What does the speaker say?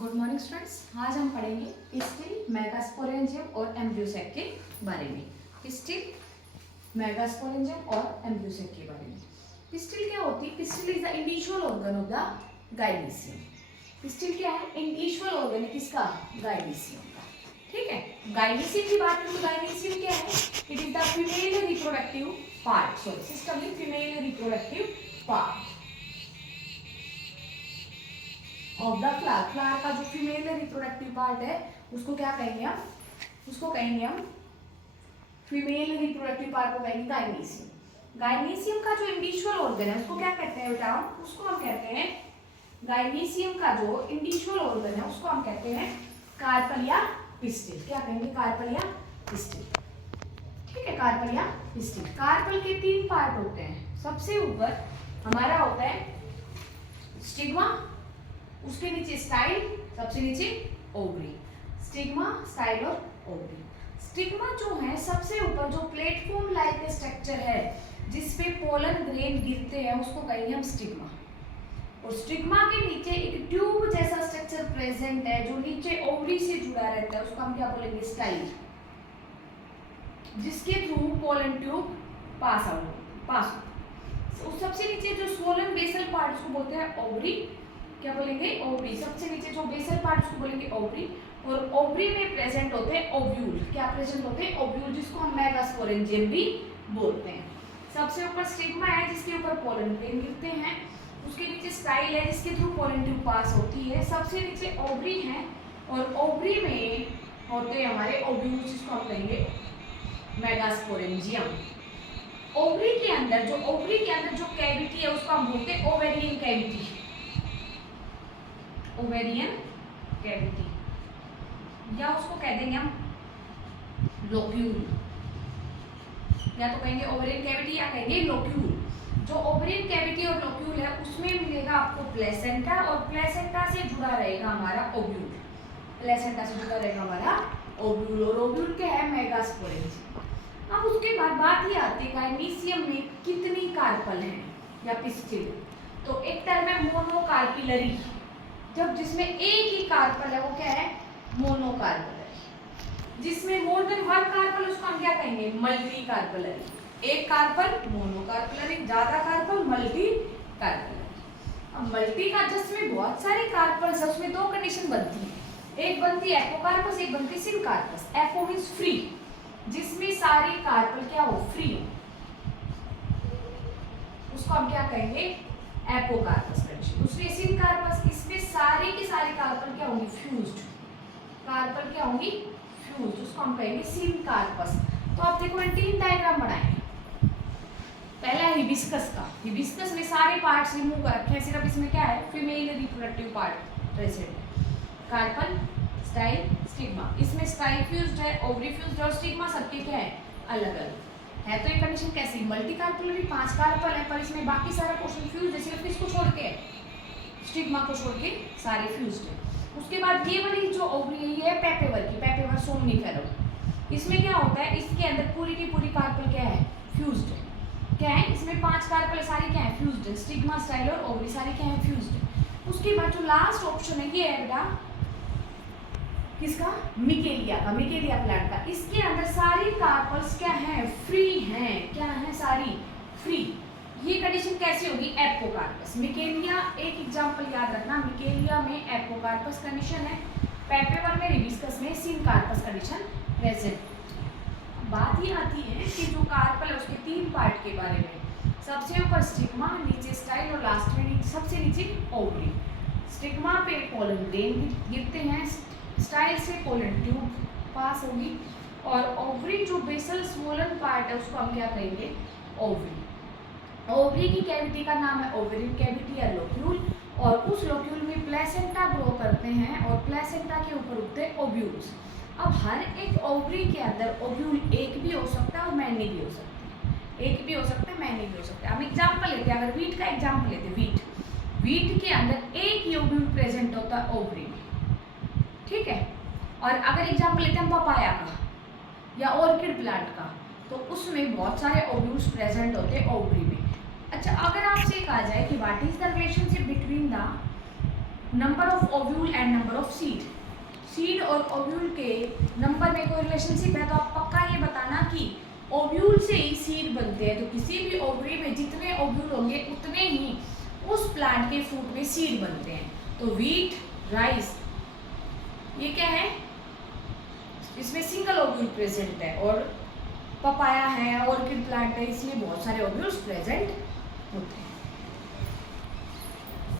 Good morning students. आज हम पढ़ेंगे पिस्टिल, मेगास्पोरेंजियम और एम्ब्रियोसेक के बारे में। पिस्टिल, मेगास्पोरेंजियम और एम्ब्रियोसेक के बारे में। पिस्टिल क्या होती है? Pistil is the individual organ of the gynoecium. Pistil क्या है? इंडिविजुअल ऑर्गन है किसका? गाइनीसियम का। ठीक है, गाइनीसियम की बात करें तो गाइनीसियम क्या है? It is the female reproductive part, sorry system में female reproductive part of the flower. Flower का जो फीमेल रिप्रोडक्टिव पार्ट है उसको क्या कहेंगे हम? उसको कहेंगे हम फीमेल रिप्रोडक्टिव पार्ट को कहेंगे गाइनीसियम। गाइनीसियम का जो इंडिविजुअल ऑर्गन है उसको क्या कहते हैं बेटा? उसको हम कहते हैं, गाइनीसियम का जो इंडिविजुअल ऑर्गन है उसको हम कहते हैं कार्पल या पिस्टिल। क्या कहेंगे? कार्पल या पिस्टिल। ठीक है, कार्पल या पिस्टिल। कार्पल के तीन पार्ट होते हैं। सबसे ऊपर हमारा होता है स्टिग्मा, उसके नीचे स्टाइल, सबसे नीचे ओवरी। स्टिग्मा, स्टाइल और ओवरी। स्टिग्मा जो है सबसे ऊपर जो प्लेटफॉर्म लाइक स्ट्रक्चर है जिसपे पोलन ग्रेन गिरते हैं उसको कहेंगे हम स्टिग्मा। और स्टिग्मा के नीचे एक ट्यूब जैसा स्ट्रक्चर प्रेजेंट है जो नीचे ओवरी से जुड़ा रहता है, उसको हम क्या बोलेंगे? स्टाइल, जिसके थ्रू पोलन ट्यूब पास सबसे नीचे जो स्वोलन बेसल पार्ट उसको बोलते हैं ओवरी। क्या बोलेंगे? ओवरी। सबसे नीचे जो बेसल पार्ट उसको बोलेंगे ओवरी। और ओवरी में प्रेजेंट होते हैं ओव्यूल। क्या प्रेजेंट होते हैं? ओव्यूल, जिसको हम मेगास्पोरेंजियम भी बोलते हैं। सबसे ऊपर स्टिग्मा है जिसके ऊपर पोलन ग्रेन गिरते हैं, उसके नीचे स्टाइल है जिसके थ्रू पोलन ट्यूब पास होती है, सबसे नीचे ओवरी है और ओवरी में होते हैं हमारे ओव्यूल, जिसको हम कहेंगे मेगास्पोरेंजियम। ओवरी के अंदर जो कैविटी है उसको हम बोलते हैं ओवेरियन कैविटी। ओवेरियन कैविटी या उसको कह देंगे हम लोक्यूल, या तो कहेंगे ओवेरियन कैविटी या कहेंगे लोक्यूल। जो ओवेरियन कैविटी और लोक्यूल है उसमें मिलेगा आपको प्लेसेंटा और प्लेसेंटा से जुड़ा रहेगा हमारा ओव्यूल। प्लेसेंटा से जुड़ा रहेगा हमारा ओव्यूल और ओव्यूल क्या है? मेगास्पोरेंजियम। अब उसके बाद बात ही आती है गाइनीसियम में कितनी कार्पल हैं या पिस्टिल। तो एक टर्म है मोनोकार्पिलरी, जब जिसमें एक ही कार्पल है वो क्या है? मोनोकार्पलरी। जिसमें मोर देन वन कार्पल उसको हम क्या कहेंगे? Multi carpellary. एक कार्पल मोनोकार्पलरी, ज्यादा कार्पल मल्टी कार्पलरी। अब मल्टी का जिसमें बहुत सारे कार्पल्स है उसमें दो कंडीशन बनती है। एक बनती है एपोकार्पस, एक बनती है सिनकार्पस। एपो मींस फ्री, जिसमें सारे कार्पल क्या हो? फ्री हो, उसको हम क्या कहेंगे? Apocarpous condition. दूसरी सिनकार्पस, इसमें सारे के सारे कार्पल क्या होंगे? फ्यूज्ड। कार्पल क्या होंगी? फ्यूज्ड, उसको हम कहेंगे सिनकार्पस। तो आप देखो तीन डायग्राम बनाए। पहला है हिबिस्कस का। हिबिस्कस में सारे पार्ट्स रिमूव कर रखे हैं, सिर्फ इसमें क्या है? फीमेल रिप्रोडक्टिव पार्ट प्रेजेंट है। Carpel, style, stigma. इसमें स्टाइल फ्यूज्ड है, ओवरी फ्यूज्ड है और स्टिग्मा सबके क्या है? अलग अलग है। तो ये कंडीशन कैसी? मल्टी कार्पलरी, 5 कार्पल है पर इसमें बाकी सारा पोर्शन फ्यूज्ड है, सिर्फ इसको छोड़ के, स्टिग्मा को छोड़ के सारे फ्यूज्ड है। उसके बाद ये वाली जो ओवरी है ये है पेपेवर की, पेपेवर सोमनिफेरम। इसमें क्या होता है? इसके अंदर पूरी की पूरी कार्पल क्या है? फ्यूज्ड है। क्या है? इसमें 5 कार्पल सारी क्या है? फ्यूज्ड है। स्टिग्मा, स्टाइल और ओवरी सारी क्या है? फ्यूज्ड है। उसके बाद जो लास्ट ऑप्शन है ये है बेटा किसका? मिकेलिया का, मिकेलिया प्लांट का। इसके अंदर सारी कार्पल्स क्या है? फ्री हैं। क्या है? सारी फ्री। ये कंडीशन कैसी होगी? एपोकार्पस। मिकेलिया एक एग्जांपल याद रखना, मिकेलिया में एपोकार्पस कंडीशन है, पेपेवर में, हिबिस्कस में सिनकार्पस कंडीशन प्रेजेंट। बात ये आती है कि जो कार्पल है उसके तीन पार्ट के बारे में। सबसे ऊपर स्टिग्मा, नीचे स्टाइल और लास्ट में सबसे नीचे ओवरी। स्टिग्मा पे पोलन ग्रेन गिरते हैं, स्टाइल से पोलन ट्यूब पास होगी और ओवरी जो बेसल स्वोलन पार्ट है उसको हम क्या कहेंगे? ओवरी। ओवरी की कैविटी का नाम है ओवेरियन कैविटी या लोक्यूल और उस लोक्यूल में प्लेसेंटा ग्रो करते हैं और प्लेसेंटा के ऊपर उगते हैं ओव्यूल्स। अब हर एक ओवरी के अंदर ओव्यूल एक भी हो सकता है और मैनी भी हो सकता है। एक भी हो सकता है, मैनी भी हो सकता है। हम एग्जाम्पल लेते हैं, अगर वीट का एग्जाम्पल लेते हैं, वीट के अंदर एक ही ओव्यूल प्रेजेंट होता है ओवरी में। ठीक है, और अगर एग्जाम्पल लेते हैं हम पपाया का या ऑर्किड प्लांट का, तो उसमें बहुत सारे ओव्यूल्स प्रेजेंट होते हैं ओवरी में। अच्छा, अगर आपसे कहा जाए कि what is the relationship between the number of ovule and number of seed. Seed और ओव्यूल के नंबर में कोई रिलेशनशिप है तो आप पक्का ये बताना कि ओव्यूल से ही सीड बनते हैं, तो किसी भी ओवरी में जितने ओव्यूल होंगे उतने ही उस प्लांट के फ्रूट में सीड बनते हैं। तो व्हीट, राइस, ये क्या है, इसमें सिंगल ओव्यूल प्रेजेंट है, और पपाया है, ऑर्किड प्लांट है, इसमें बहुत सारे ओव्यूल्स प्रेजेंट होते हैं।